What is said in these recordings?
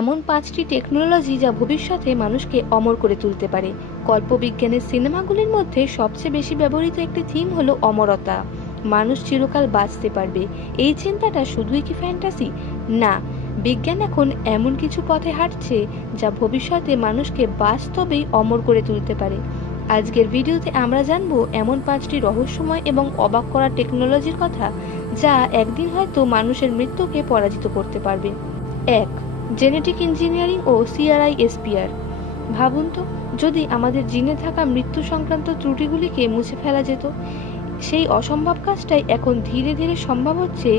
এমন 5টি টেকনোলজি যা ভবিষ্যতে মানুষকে অমর করে তুলতে পারে। কল্পবিজ্ঞানের সিনেমাগুলির মধ্যে সবচেয়ে বেশি ব্যবহৃত একটি থিম হলো অমরতা। মানুষ চিরকাল বাঁচতে পারবে, এই চিন্তাটা শুধুই কি ফ্যান্টাসি? না, বিজ্ঞান এখন এমন কিছু পথে হাঁটছে যা ভবিষ্যতে মানুষকে বাস্তবেই অমর করে তুলতে পারে। আজকের ভিডিওতে আমরা জানব এমন 5টি রহস্যময় এবং অবাক করা টেকনোলজির কথা যা একদিন হয়তো মানুষের মৃত্যুকে পরাজিত করতে পারবে। 1. জেনেটিক ইঞ্জিনিয়ারিং ও CRISPR। ভাবুন তো, যদি আমাদের জিনে থাকা মৃত্যু সংক্রান্ত ত্রুটিগুলিকে মুছে ফেলা যেত। সেই অসম্ভব কাজটাই এখন ধীরে ধীরে সম্ভব হচ্ছে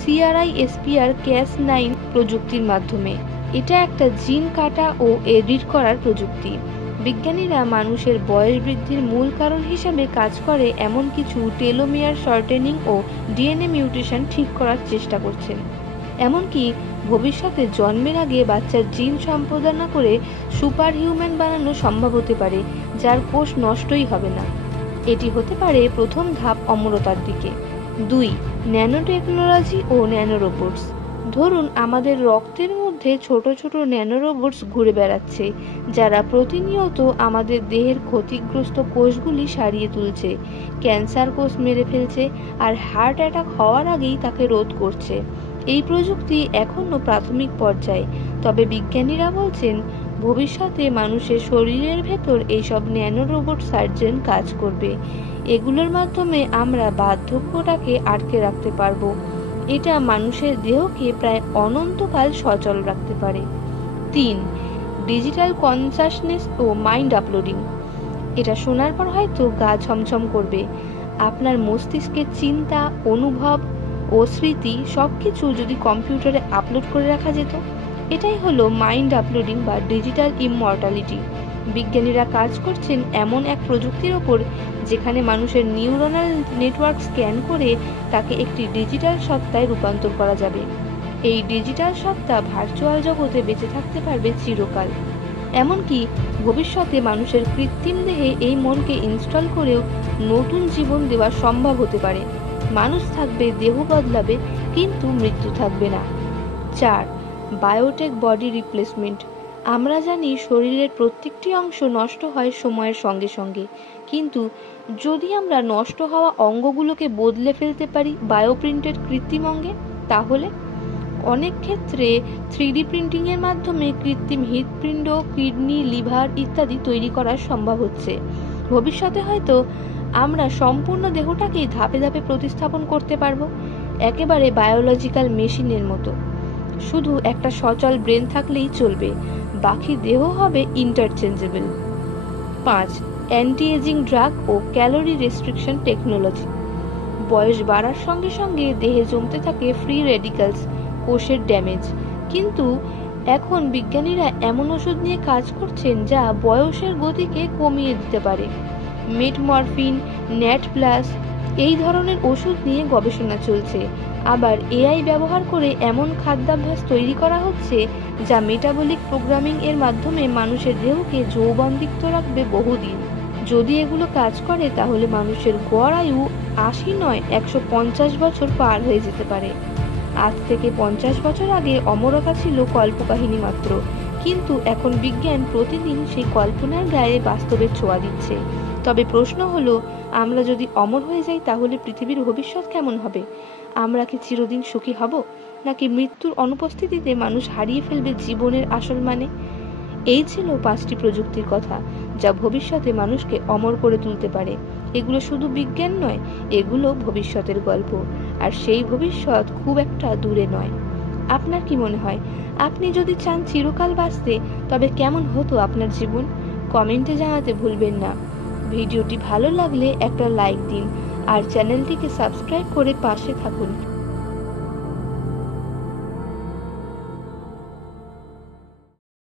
CRISPR-Cas9 প্রযুক্তির মাধ্যমে। এটা একটা জিন কাটা ও এডিট করার প্রযুক্তি। বিজ্ঞানীরা মানুষের বয়স বৃদ্ধির মূল কারণ হিসেবে কাজ করে এমন কিছু টেলোমিয়ার শর্টেনিং ও DNA মিউটেশন ঠিক করার চেষ্টা করছেন। এমনকি ভবিষ্যতে জন্মের আগে বাচ্চার জিন সম্পাদনা করে সুপার হিউম্যান বানানো সম্ভব হতে পারে, যার কোষ নষ্টই হবে না। এটি হতে পারে প্রথম ধাপ অমরতার দিকে। 2. ন্যানো টেকনোলজি ও ন্যানো রোবটস। ধরুন আমাদের রক্তের মধ্যে ছোট ছোট ন্যানো রোবটস ঘুরে বেড়াচ্ছে, যারা প্রতিনিয়ত আমাদের দেহের ক্ষতিগ্রস্ত কোষগুলি সারিয়ে তুলছে, ক্যান্সার কোষ মেরে ফেলছে আর হার্ট অ্যাটাক হওয়ার আগেই তাকে রোধ করছে। এই প্রযুক্তি এখনো প্রাথমিক পর্যায়ে, তবে বিজ্ঞানীরা বলছেন ভবিষ্যতে মানুষের শরীরের ভেতর এইসব ন্যানো রোবট সার্জন কাজ করবে। এগুলোর মাধ্যমে আমরা বার্ধক্যটাকে আটকে রাখতে পারবো। এটা মানুষের দেহকে প্রায় অনন্তকাল সচল রাখতে পারে। 3. ডিজিটাল কনসাসনেস ও মাইন্ড আপলোডিং। এটা শোনার পর হয়তো গা ছমছম করবে। আপনার মস্তিষ্কের চিন্তা, অনুভব ও স্মৃতি সবকিছু যদি কম্পিউটারে আপলোড করে রাখা যেত। এটাই হলো মাইন্ড আপলোডিং বা ডিজিটাল ইমমর্টালিটি। বিজ্ঞানীরা কাজ করছেন এমন এক প্রযুক্তির ওপর যেখানে মানুষের নিউরনাল নেটওয়ার্ক স্ক্যান করে তাকে একটি ডিজিটাল সত্তায় রূপান্তর করা যাবে। এই ডিজিটাল সত্তা ভার্চুয়াল জগতে বেঁচে থাকতে পারবে চিরকাল। এমনকি ভবিষ্যতে মানুষের কৃত্রিম দেহে এই মনকে ইনস্টল করেও নতুন জীবন দেওয়া সম্ভব হতে পারে। মানুষ থাকবে, দেহ বদলাবে, কিন্তু মৃত্যু থাকবে না। 4. Biotech body replacement. আমরা জানি শরীরের প্রত্যেকটি অংশ নষ্ট হয় সময়ের সঙ্গে সঙ্গে, কিন্তু যদি আমরা নষ্ট হওয়া অঙ্গগুলোকে বদলে ফেলতে পারি বায়োপ্রিন্টেড কৃত্রিম অঙ্গে, তাহলে অনেক ক্ষেত্রে 3D প্রিন্টিংয়ের মাধ্যমে কৃত্রিম হৃৎপিণ্ড, কিডনি, লিভার ইত্যাদি তৈরি করা সম্ভব হচ্ছে। ভবিষ্যতে হয়তো আমরা সম্পূর্ণ দেহটাকেই ধাপে ধাপে প্রতিস্থাপন করতে পারবো, একেবারে বায়োলজিক্যাল মেশিনের মতো। শুধু একটা সচল ব্রেন থাকলেই চলবে, বাকি দেহ হবে ইন্টারচেঞ্জেবল। 5. অ্যান্টি এজিং ড্রাগ ও ক্যালোরি রেস্ট্রিকশন টেকনোলজি। বয়স বাড়ার সঙ্গে সঙ্গে দেহে জমতে থাকে ফ্রি রেডিক্যালস, কোষের ড্যামেজ। কিন্তু এখন বিজ্ঞানীরা এমন ওষুধ নিয়ে কাজ করছেন যা বয়সের গতিকে কমিয়ে দিতে পারে। মেটমরফিন, ন্যাট প্লাস এই ধরনের ওষুধ নিয়ে গবেষণা চলছে। আবার AI ব্যবহার করে এমন খাদ্যাভ্যাস তৈরি করা হচ্ছে যা মেটাবলিক প্রোগ্রামিং এর মাধ্যমে মানুষের দেহকে যৌবনদীপ্ত রাখবে বহুদিন। যদি এগুলো কাজ করে তাহলে মানুষের গড় আয়ু 80 নয় 150 বছর পার হয়ে যেতে পারে। আজ থেকে 50 বছর আগে অমরতা ছিল কল্পকাহিনী মাত্র, কিন্তু এখন বিজ্ঞান প্রতিদিন সেই কল্পনার গায়ে বাস্তবের ছোঁয়া দিচ্ছে। তবে প্রশ্ন হলো, আমরা যদি অমর হয়ে যাই তাহলে পৃথিবীর ভবিষ্যৎ কেমন হবে? আমরা কি চিরদিন সুখী হব, নাকি মৃত্যুর অনুপস্থিতিতে মানুষ হারিয়ে ফেলবে জীবনের আসল মানে? এই ছিল 5টি প্রযুক্তির কথা যা ভবিষ্যতে মানুষকে অমর করে তুলতে পারে। এগুলো শুধু বিজ্ঞান নয়, এগুলো ভবিষ্যতের গল্প, আর সেই ভবিষ্যৎ খুব একটা দূরে নয়। আপনার কি মনে হয়, আপনি যদি চান চিরকাল বাঁচতে, তবে কেমন হতো আপনার জীবন? কমেন্টে জানাতে ভুলবেন না। ভিডিওটি ভালো লাগলে একটা লাইক দিন আর চ্যানেলটিকে সাবস্ক্রাইব করে পাশে থাকুন।